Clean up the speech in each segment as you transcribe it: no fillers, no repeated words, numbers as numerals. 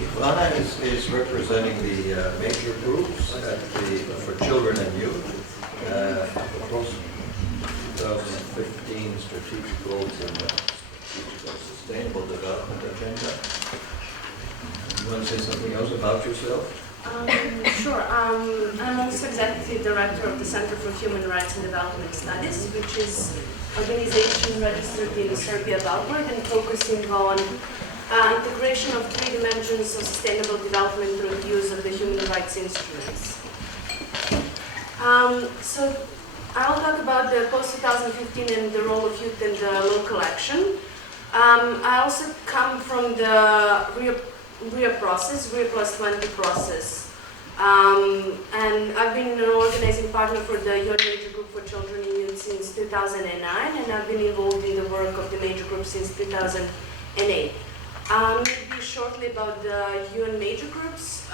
Ivana is representing the major groups for children and youth across 2015 strategic goals in the Sustainable Development Agenda. You want to say something else about yourself? Sure. I'm also Executive Director of the Center for Human Rights and Development Studies, which is an organization registered in Serbia, Belgrade, and focusing on integration of 3 dimensions of sustainable development through the use of the human rights instruments. So I'll talk about the post-2015 and the role of youth in the local action. I also come from the RIA process, RIA plus 20 process. And I've been an organizing partner for the UN Major Group for Children and Youth since 2009, and I've been involved in the work of the major group since 2008. Maybe shortly about the UN major groups.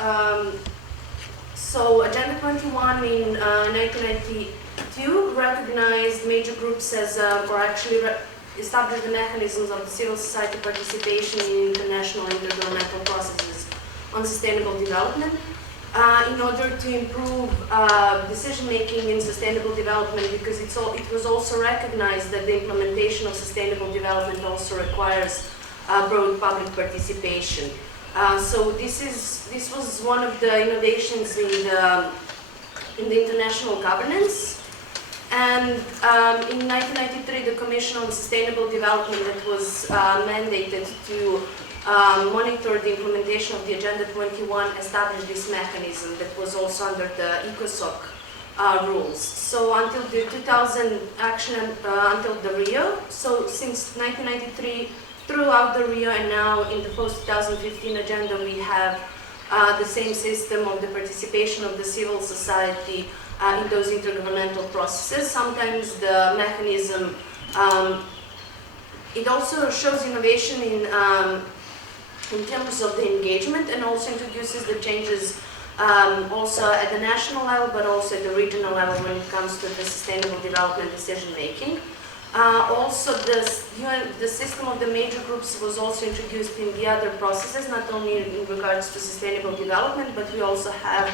So Agenda 21 in 1992 recognized major groups as, or actually established the mechanisms of the civil society participation in international intergovernmental processes on sustainable development in order to improve decision-making in sustainable development, because it was also recognized that the implementation of sustainable development also requires broad public participation. So this was one of the innovations in the international governance. And in 1993, the Commission on Sustainable Development that was mandated to monitor the implementation of the Agenda 21 established this mechanism that was also under the ECOSOC rules. So until the 2000 action, until the Rio, so since 1993, throughout the Rio and now in the post-2015 agenda, we have the same system of the participation of the civil society in those intergovernmental processes. Sometimes the mechanism, it also shows innovation in terms of the engagement, and also introduces the changes also at the national level, but also at the regional level when it comes to the sustainable development decision making. Also, the system of the major groups was also introduced in the other processes, not only in regards to sustainable development, but we also have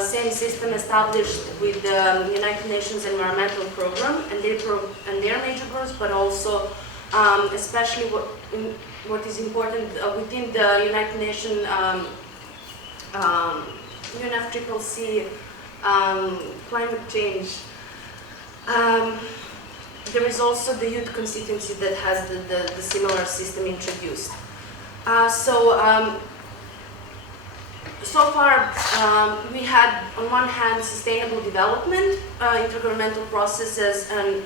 same system established with the United Nations Environmental Program and their major groups, but also especially what is important within the United Nations UNFCCC climate change. There is also the youth constituency that has the similar system introduced. So far, we had on one hand sustainable development, intergovernmental processes, and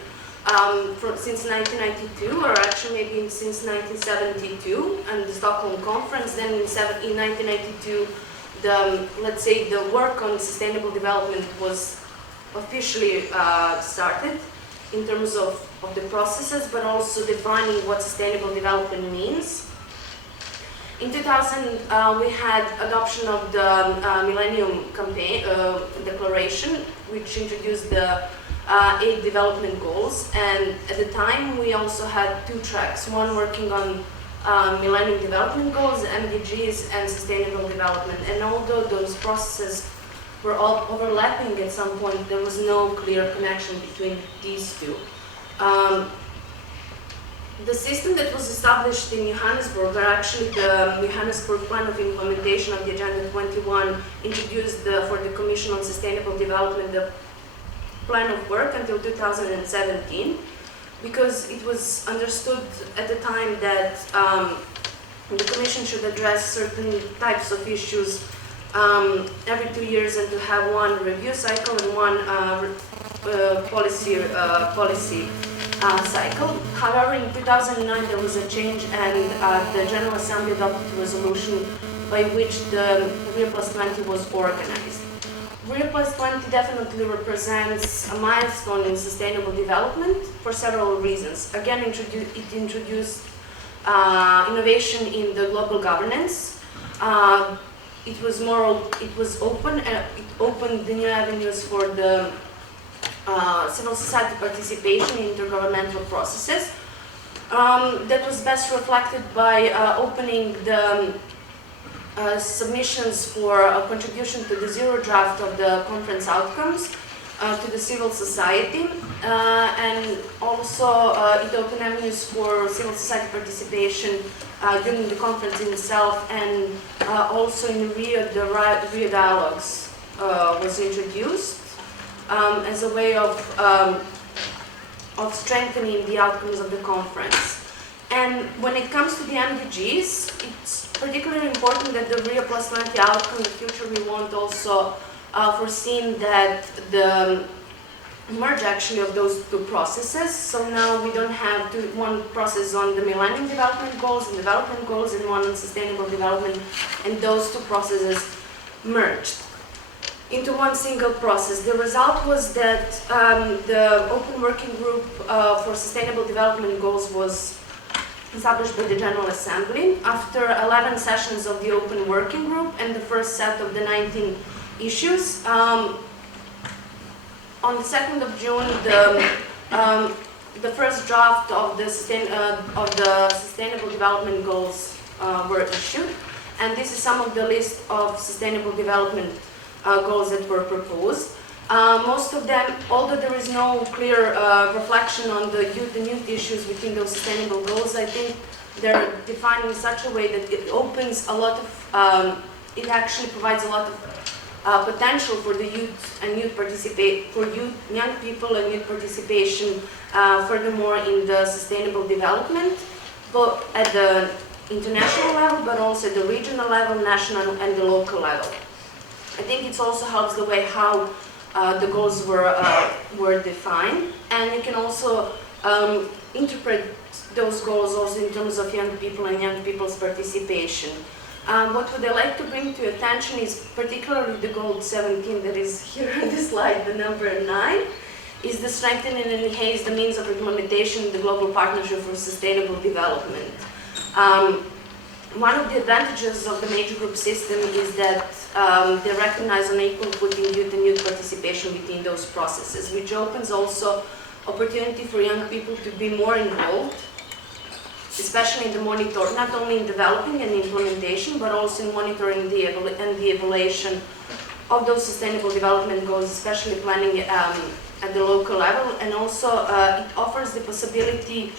since 1992, or actually maybe since 1972, and the Stockholm Conference. Then in 1992, let's say the work on sustainable development was officially started in terms of the processes, but also defining what sustainable development means. In 2000, we had adoption of the Millennium Campaign Declaration, which introduced the 8 development goals. And at the time, we also had 2 tracks, one working on Millennium Development Goals, MDGs, and sustainable development. And although those processes were all overlapping at some point, there was no clear connection between these 2. The system that was established in Johannesburg, or actually the Johannesburg Plan of Implementation of the Agenda 21, introduced for the Commission on Sustainable Development the plan of work until 2017, because it was understood at the time that the Commission should address certain types of issues every 2 years, and to have one review cycle and one policy cycle. However, in 2009 there was a change, and the General Assembly adopted a resolution by which the RIA plus 20 was organized. RIA plus 20 definitely represents a milestone in sustainable development for several reasons. Again, it introduced innovation in the global governance. It was open, and it opened the new avenues for the civil society participation in intergovernmental processes. That was best reflected by opening the submissions for a contribution to the zero draft of the conference outcomes to the civil society, and also it opened avenues for civil society participation during the conference itself, and also in Rio, the Rio Dialogues was introduced as a way of strengthening the outcomes of the conference. And when it comes to the MDGs, it's particularly important that the Rio Plus 20 outcome, the future we want, also foreseen that the merge actually of those two processes. So now we don't have one process on the Millennium Development Goals and one on Sustainable Development, and those two processes merged into one single process. The result was that the Open Working Group for Sustainable Development Goals was established by the General Assembly after 11 sessions of the Open Working Group and the first set of the 19 issues. On the 2nd of June, the first draft of the Sustainable Development Goals were issued, and this is some of the list of Sustainable Development goals that were proposed. Most of them, although there is no clear reflection on the youth issues within those sustainable goals, I think they're defined in such a way that it opens a lot of, it actually provides a lot of potential for the youth and young people and youth participation furthermore in the sustainable development, both at the international level, but also at the regional level, national and the local level. I think it also helps the way how the goals were defined, and you can also interpret those goals also in terms of young people and young people's participation. What would I like to bring to your attention is particularly the goal 17 that is here on this slide, the number 9, is the strengthening and enhance the means of implementation of the Global Partnership for Sustainable Development. One of the advantages of the major group system is that they recognize on equal footing youth and youth participation within those processes, which opens also opportunity for young people to be more involved, especially in the monitor, not only in developing and implementation, but also in monitoring and the evaluation of those sustainable development goals, especially planning at the local level. And also it offers the possibility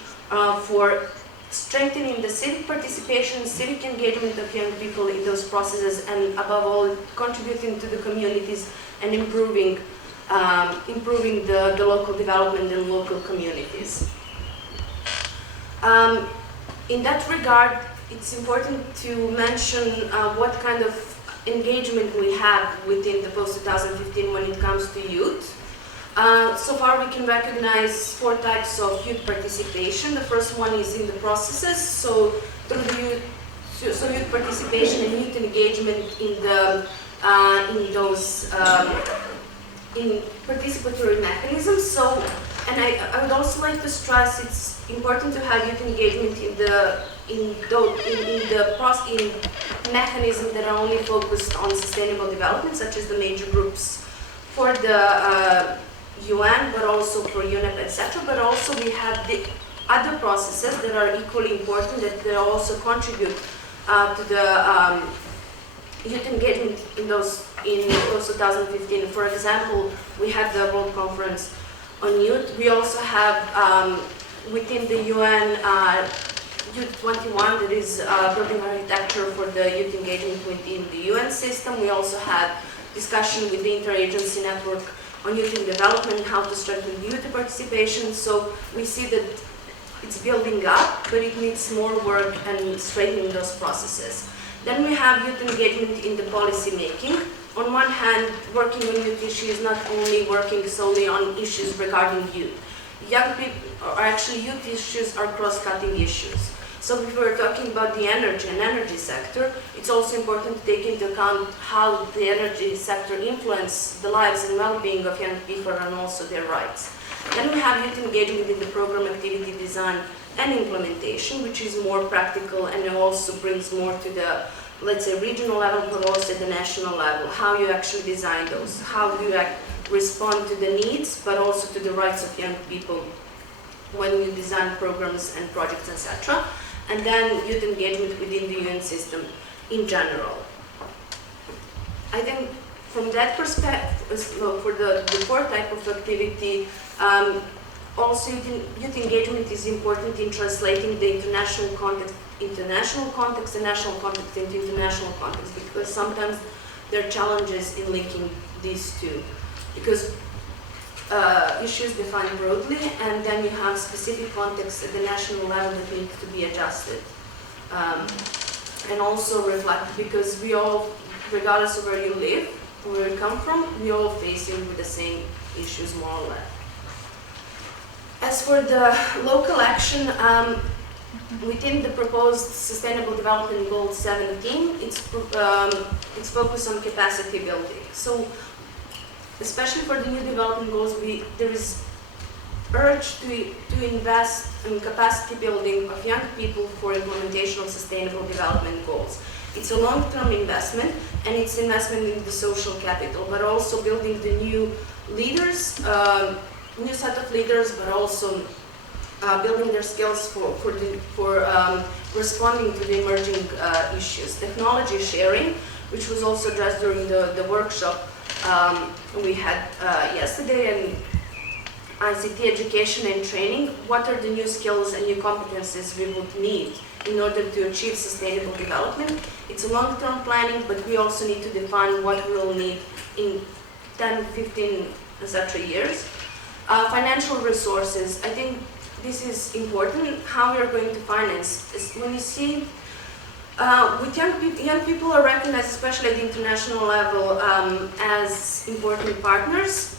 for strengthening the civic participation, civic engagement of young people in those processes, and above all, contributing to the communities and improving the local development in local communities. In that regard, it's important to mention what kind of engagement we have within the post-2015 when it comes to youth. So far we can recognize 4 types of youth participation. The first one is in the processes, so through the youth participation and youth engagement in participatory mechanisms. So, and I would also like to stress it's important to have youth engagement in mechanisms that are only focused on sustainable development, such as the major groups for the UN, but also for UNEP, etc. But also we have the other processes that are equally important, that they also contribute to the youth engagement in those 2015. For example, we have the World Conference on Youth. We also have within the UN Youth 21, that is building architecture for the youth engagement within the UN system. We also have discussion with the interagency network on youth in development, how to strengthen youth participation. So we see that it's building up, but it needs more work and strengthening those processes. Then we have youth engagement in the policy making. On one hand, working on youth issues is not only working solely on issues regarding youth. Young people, or actually youth issues, are cross-cutting issues. So if we're talking about the energy sector, it's also important to take into account how the energy sector influences the lives and well-being of young people and also their rights. Then we have youth engagement in the program activity design and implementation, which is more practical and it also brings more to the, let's say, regional level, but also at the national level. How you actually design those, how do you respond to the needs, but also to the rights of young people when you design programs and projects, etc. And then youth engagement within the UN system. in general. I think from that perspective, for the fourth type of activity, also youth engagement is important in translating the international context into national context and national context into international context, because sometimes there are challenges in linking these two. Because issues defined broadly, and then you have specific contexts at the national level that need to be adjusted. And also reflect, because we all, regardless of where you live, where you come from, we all facing with the same issues more or less. As for the local action, within the proposed Sustainable Development Goal 17, it's focused on capacity building. So, especially for the new development goals, there is urge to invest in capacity building of young people for implementation of sustainable development goals. It's a long-term investment, and it's investment in the social capital, but also building the new leaders, new set of leaders, but also building their skills for responding to the emerging issues. Technology sharing, which was also addressed during the workshop we had yesterday, and ICT education and training. What are the new skills and new competencies we would need in order to achieve sustainable development? It's a long-term planning, but we also need to define what we will need in 10, 15, etc. years. Financial resources, I think this is important, how we are going to finance. When you see, with young people are recognized, especially at the international level, as important partners.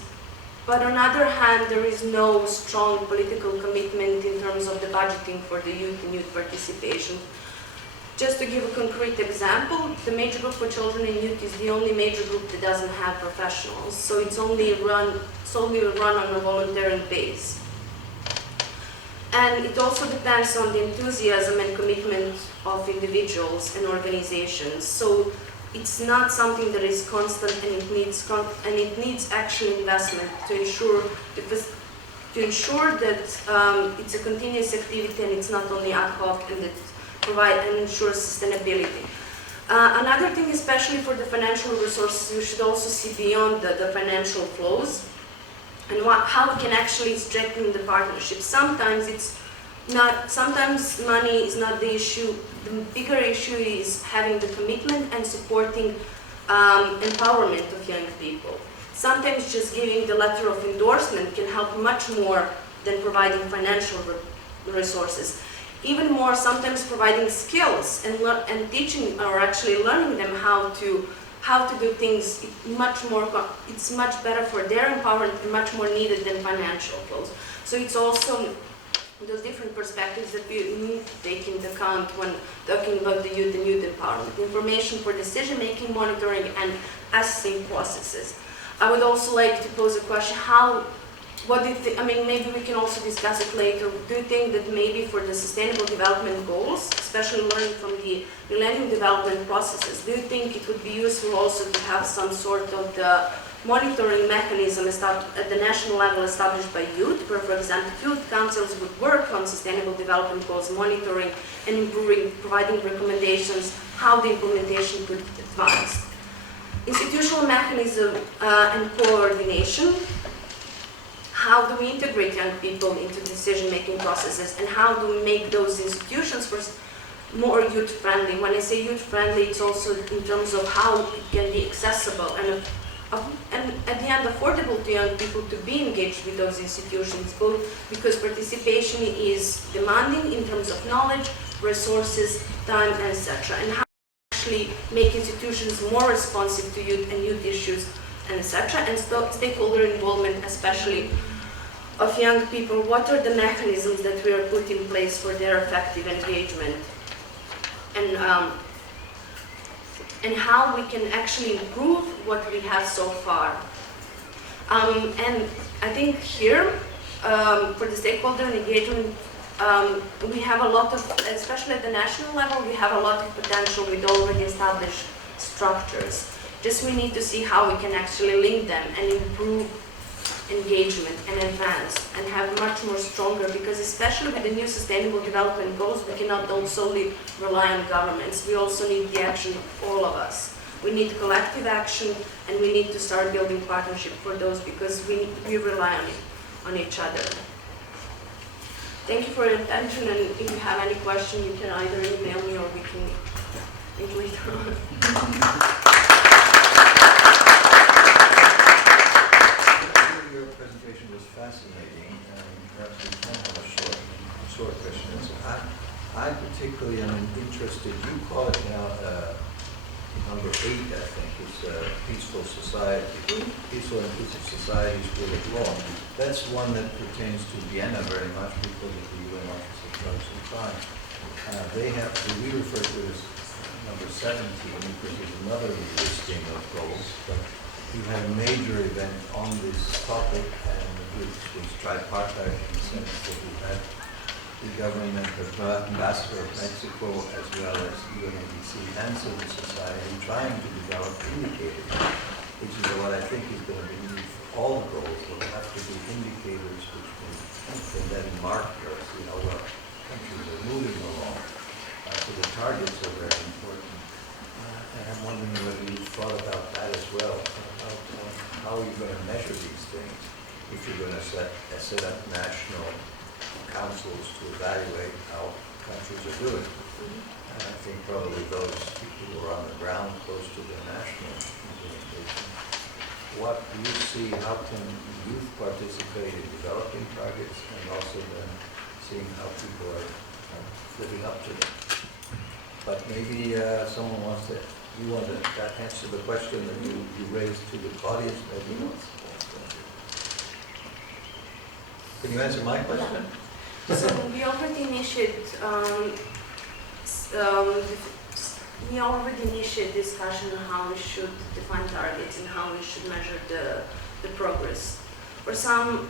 But on the other hand, there is no strong political commitment in terms of the budgeting for the youth and youth participation. Just to give a concrete example, the major group for children and youth is the only major group that doesn't have professionals, so it's solely run on a volunteering base. And it also depends on the enthusiasm and commitment of individuals and organizations. So it's not something that is constant, and it needs actual investment to ensure that it's a continuous activity and it's not only ad hoc, and that provide and ensure sustainability. Another thing, especially for the financial resources, we should also see beyond the financial flows and how we can actually strengthen the partnership. Sometimes money is not the issue. The bigger issue is having the commitment and supporting empowerment of young people. Sometimes just giving the letter of endorsement can help much more than providing financial resources. Even more, sometimes providing skills and teaching, or actually learning them how to do things, it's much better for their empowerment and much more needed than financial flows. So it's also those different perspectives that we need to take into account when talking about the youth and youth empowerment. Information for decision-making, monitoring, and assessing processes. I would also like to pose a question, what do you think, maybe we can also discuss it later. Do you think that maybe for the sustainable development goals, especially learning from the millennium development processes, do you think it would be useful also to have some sort of the monitoring mechanism at the national level established by youth, where, for example, youth councils would work on sustainable development goals, monitoring and improving, providing recommendations how the implementation could advance. Institutional mechanism and coordination. How do we integrate young people into decision-making processes, and how do we make those institutions more youth-friendly? When I say youth-friendly, it's also in terms of how it can be accessible and at the end affordable to young people to be engaged with those institutions, both because participation is demanding in terms of knowledge, resources, time, etc. And how to actually make institutions more responsive to youth and youth issues, and etc. And stakeholder involvement, especially of young people. What are the mechanisms that we are putting in place for their effective engagement? And how we can actually improve what we have so far. And I think here, for the stakeholder engagement, we have a lot of, especially at the national level, we have a lot of potential with already established structures. Just we need to see how we can actually link them and improve engagement and advance and have much more stronger, because especially with the new sustainable development goals, we cannot solely rely on governments. We also need the action of all of us. We need collective action, and we need to start building partnership for those, because we rely on each other. Thank you for your attention, and if you have any question, you can either email me or we can meet later on. Your presentation was fascinating, and perhaps we can have a short question. I particularly am interested, you call it now number 8, I think, is peaceful society, peaceful and inclusive societies rule of law. That's one that pertains to Vienna very much, because of the UN Office of Drugs and Crime. We refer to it as number 17, because there's another listing of goals, but we had a major event on this topic, and which was tripartite in the sense that we had the government, the ambassador of Mexico, as well as UNODC and civil society, trying to develop indicators, which is what I think is going to be needed for all the goals. There will have to be indicators which can then mark or see how well countries are moving along. So the targets are very important. And I'm wondering whether you've thought about that as well. How are you going to measure these things if you're going to set up national councils to evaluate how countries are doing? And I think probably those people who are on the ground close to the national implementation. What do you see, how can youth participate in developing targets, and also then seeing how people are living up to them? But maybe someone wants to, you want to answer the question that you raised to the audience, maybe wants to. Can you answer my question? Yeah. So we already initiated discussion on how we should define targets and how we should measure the progress. For some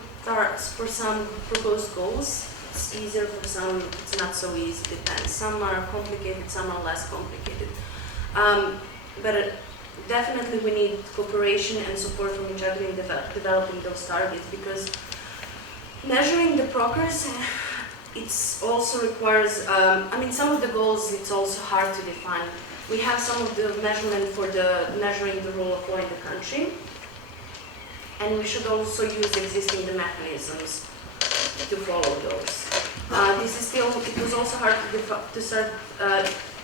proposed goals, it's easier, for some it's not so easy, depends. Some are complicated, some are less complicated. But definitely we need cooperation and support from each other in developing those targets, because measuring the progress, it also requires, some of the goals it's also hard to define. We have some of the measurement for measuring the rule of law in the country, and we should also use existing mechanisms to follow those. It was also hard to start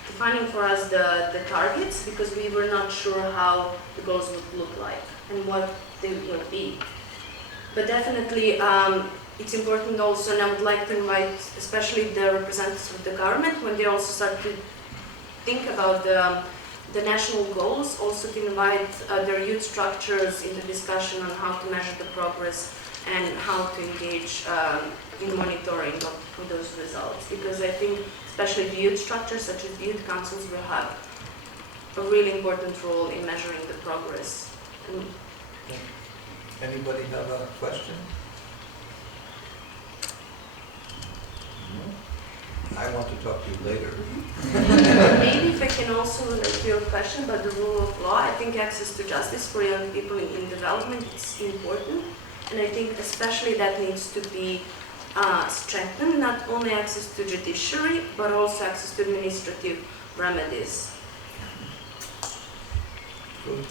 defining for us the targets, because we were not sure how the goals would look like and what they will be. But definitely, it's important also, and I would like to invite especially the representatives of the government, when they also start to think about the national goals, also to invite their youth structures into discussion on how to measure the progress and how to engage in monitoring of those results. Because I think especially the youth structures, such as the youth councils, will have a really important role in measuring the progress. Anybody have a question? I want to talk to you later. Maybe if I can also answer your question about the rule of law, I think access to justice for young people in development is important, and I think especially that needs to be strengthened, not only access to judiciary, but also access to administrative remedies. Good.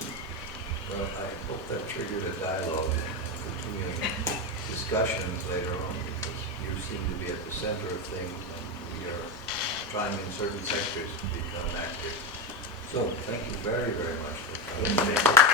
Well, I hope that triggered a dialogue and continuing discussions later on, because you seem to be at the center of things, and we are trying in certain sectors to become active. So, thank you very, very much for coming.